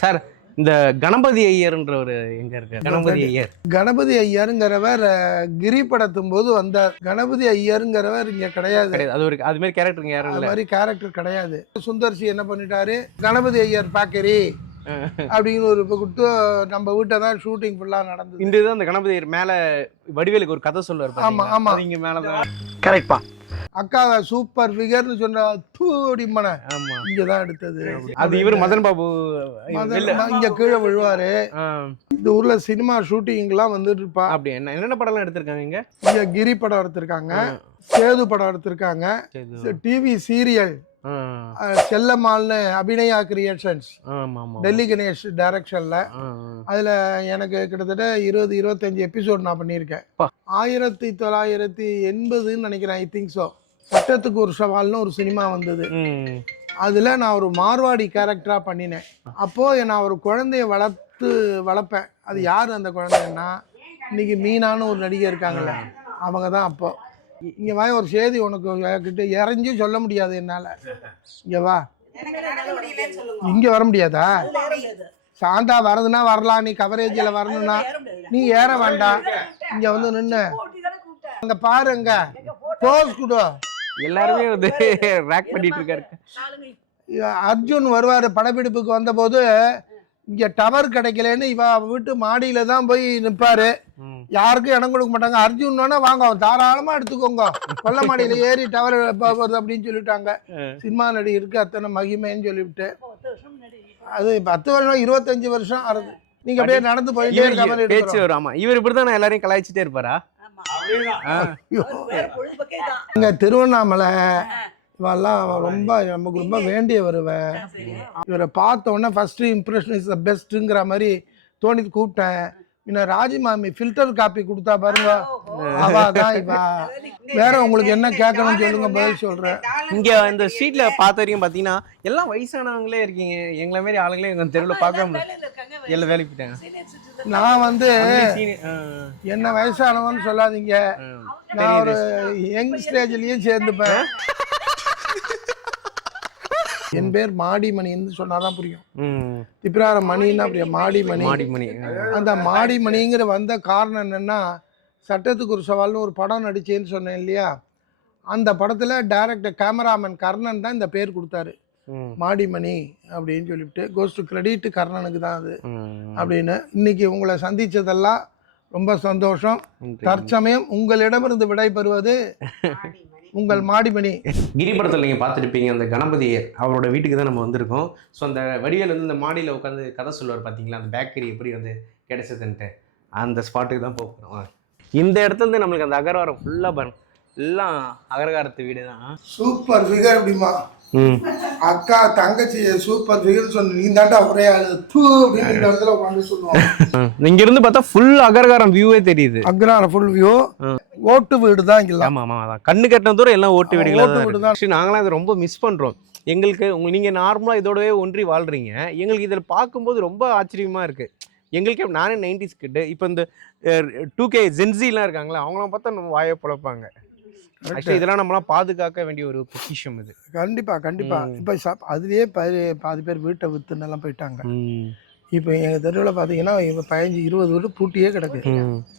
Sir இந்த கணபதி ஐயர்ன்றவர் எங்க இருக்காரு? கணபதி ஐயர் கணபதி ஐயருங்கிறவர் கிரி படத்தும் போது வந்தார். கணபதி ஐயருங்கிறவர் இங்க கிடையாது. அது ஒரு அது மாதிரி கேரக்டர் யாரும் அது இல்ல. மாதிரி கேரக்டர் கிடையாது. சுந்தர்சி என்ன பண்ணிட்டாரு, கணபதி ஐயர் பாக்கரி அப்படின்னு ஒரு கொடுத்து நம்ம வீட்டை தான் ஷூட்டிங் ஃபுல்லா நடந்தது. இந்த இது அந்த கணபதி ஐயர் மேல வடிவேலுக்கு ஒரு கதை சொல்லுவார். ஆமா ஆமா, இங்க மேலதான் கரெக்ட்பா. அக்கா சூப்பர் ஃபிகர்னு சொன்ன தூடிமன ஆமா இங்கதான் எடுத்தது. அது இவர் மதன் பாபு இங்க கீழே விழுவாரு. இந்த ஊர்ல சினிமா ஷூட்டிங் எல்லாம் வந்துட்டு இருப்பா. அப்படி என்னென்ன படம் எல்லாம் எடுத்திருக்காங்க இங்க? இங்க கிரி படம் எடுத்திருக்காங்க, சேது படம் எடுத்திருக்காங்க, டிவி சீரியல் செல்லம்மாள்னு அபிநயா கிரியேஷன்ஸ் டெல்லி கணேஷ் டைரக்ஷன்ல. அதுல எனக்கு கிட்டத்தட்ட 20-25 எபிசோட் நான் பண்ணியிருக்கேன். 1980 நினைக்கிறேன், ஐ திங்க் ஸோ. சட்டத்துக்கு ஒரு சவால்னு ஒரு சினிமா வந்தது. அதுல நான் ஒரு மார்வாடி கேரக்டரா பண்ணினேன். அப்போ நான் ஒரு குழந்தைய வளர்ப்பேன். அது யாரு அந்த குழந்தைன்னா, இன்னைக்கு மீனான்னு ஒரு நடிகை இருக்காங்கல்ல, அவங்க தான். அப்போ இங்க வா, ஒரு செய்தி உனக்கு கிட்ட இறஞ்சும் சொல்ல முடியாது என்னால. இங்க வா. இங்க வர முடியாதா? சாந்தா வரதுன்னா வரலாம், நீ கவரேஜில் வரணும்னா நீ ஏற வேண்டாம். இங்க வந்து நின்று அங்க பாருங்க, போஸ் கொடு. எல்லாருமே வந்து ரேக் பண்ணிட்டு இருக்காரு. அர்ஜுன் வருவாரு படப்பிடிப்புக்கு வந்தபோது, இங்க டவர் கிடைக்கலன்னு இவ வீட்டு மாடியில தான் போய் நிற்பாரு. யாருக்கும் இடம் கொடுக்க மாட்டாங்க. அர்ஜுன் வாங்க தாராளமா எடுத்துக்கோங்க, கொல்ல மாடியில ஏறி டவர் வருது அப்படின்னு சொல்லிட்டாங்க. சினிமா நடிகருக்கு அத்தனை மகிமைன்னு சொல்லிவிட்டு, அது 10 வருஷம் 25 வருஷம் ஆறுது. நீங்க அப்படியே நடந்து போயிட்டே பேச்சு வரும். ஆமா, இவர் இப்படிதான் எல்லாரையும் கலாய்ச்சிட்டே இருப்பாரா? இங்க திருவண்ணாமலை இவெல்லாம் ரொம்ப நமக்கு ரொம்ப வேண்டிய வருவேன். இவரை பார்த்த உடனே ஃபர்ஸ்ட் இம்ப்ரெஷன் இஸ் த பெஸ்ட்டுங்கிற மாதிரி தோணி கூப்பிட்டேன். இன்னும் ராஜிமாமி ஃபில்டர் காப்பி கொடுத்தா பாருங்க, அவாதான் இவா. வேற உங்களுக்கு என்ன கேட்கணும்னு சொல்லுங்க, பதில் சொல்றேன். இங்க இந்த ஸ்ட்ரீட்ல பார்த்த வரைக்கும் பாத்தீங்கன்னா எல்லாம் வயசானவங்களே இருக்கீங்க. எங்களை மாதிரி ஆளுங்களே எங்க தெருவில் பார்க்க முடியாது. எல்லாம் வேலைக்கு போயிட்டாங்க. நான் வந்து என்ன வயசானவன்னு சொல்லாதீங்க, நான் ஒரு யங் ஸ்டேஜ்லயும் சேர்ந்துப்பேன். என் பேர் மாடிமணின்னு சொன்னாதான் புரியும். திப்பிரார மணின்னா அப்படியே மாடிமணி. அந்த மாடிமணிங்கிற வந்த காரணம் என்னன்னா, சட்டத்துக்கு ஒரு சவால்னு ஒரு படம் நடிச்சேன்னு சொன்னேன் இல்லையா, அந்த படத்துல டைரக்டர் கேமராமேன் கர்ணன் தான் இந்த பேர் கொடுத்தாரு, மாடிமணி அப்படின்னு சொல்லிட்டு. கோஸ்ட் கிரெடிட் கர்ணனுக்கு தான் அது அப்படின்னு. இன்னைக்கு உங்களை சந்திச்சதெல்லாம் ரொம்ப சந்தோஷம். தற்சமயம் உங்களிடமிருந்து விடைபெறுவது உங்கள் மாடிமணி. கிரி படத்தில் நீங்கள் பார்த்துருப்பீங்க, அந்த கணபதியர் அவரோட வீட்டுக்கு தான் நம்ம வந்திருக்கோம். ஸோ அந்த வடிவேல் வந்து இந்த மாடியில் உட்காந்து கதை சொல்லுவார் பார்த்தீங்களா, அந்த பேக்கரி எப்படி வந்து கிடைச்சதுன்ட்டு, அந்த ஸ்பாட்டுக்கு தான் போகிறோம். இந்த இடத்துல இருந்து நம்மளுக்கு அந்த அகர்வாரம் ஃபுல்லாக பாருங்க, எல்லாம் அகரகாரத்து வீடு தான். சூப்பர் ஃபிகர் அப்படிமா அக்கா தங்கச்சி சூப்பர் ஃபிகர் சொன்ன நீ தாண்டா ஒரே ஆளு அப்படின்னு இந்த இடத்துல உட்காந்து சொல்லுவாங்க. இங்க இருந்து பார்த்தா ஃபுல் அகரகாரம் வியூவே தெரியுது. Agraharam full view. ஓட்டு வீடு தான் இங்க. ஆமா ஆமா, அதான் கண்ணு கட்டின தூரம் எல்லாம் ஓட்டு வீடுகள் தான். நாங்களாம் அதை ரொம்ப மிஸ் பண்றோம். எங்களுக்கு நீங்க நார்மலா இதோடவே ஒன்றி வாழ்றீங்க. எங்களுக்கு இதில் பார்க்கும்போது ரொம்ப ஆச்சரியமா இருக்கு. எங்களுக்கு நானே 90s கிட்ட, இப்போ இந்த 2K ஜென்சிலாம் இருக்காங்களா, அவங்களாம் பார்த்தா நம்ம வாயை பிழப்பாங்க. இதெல்லாம் நம்மளாம் பாதுகாக்க வேண்டிய ஒரு பொக்கிஷம் இது. கண்டிப்பா கண்டிப்பா. இப்ப அதுலயே பாதி பேர் வீட்டை வித்துன்னெல்லாம் போயிட்டாங்க. இப்போ எங்க தெருவில் பார்த்தீங்கன்னா 15-20 வீடு பூட்டியே கிடக்கு.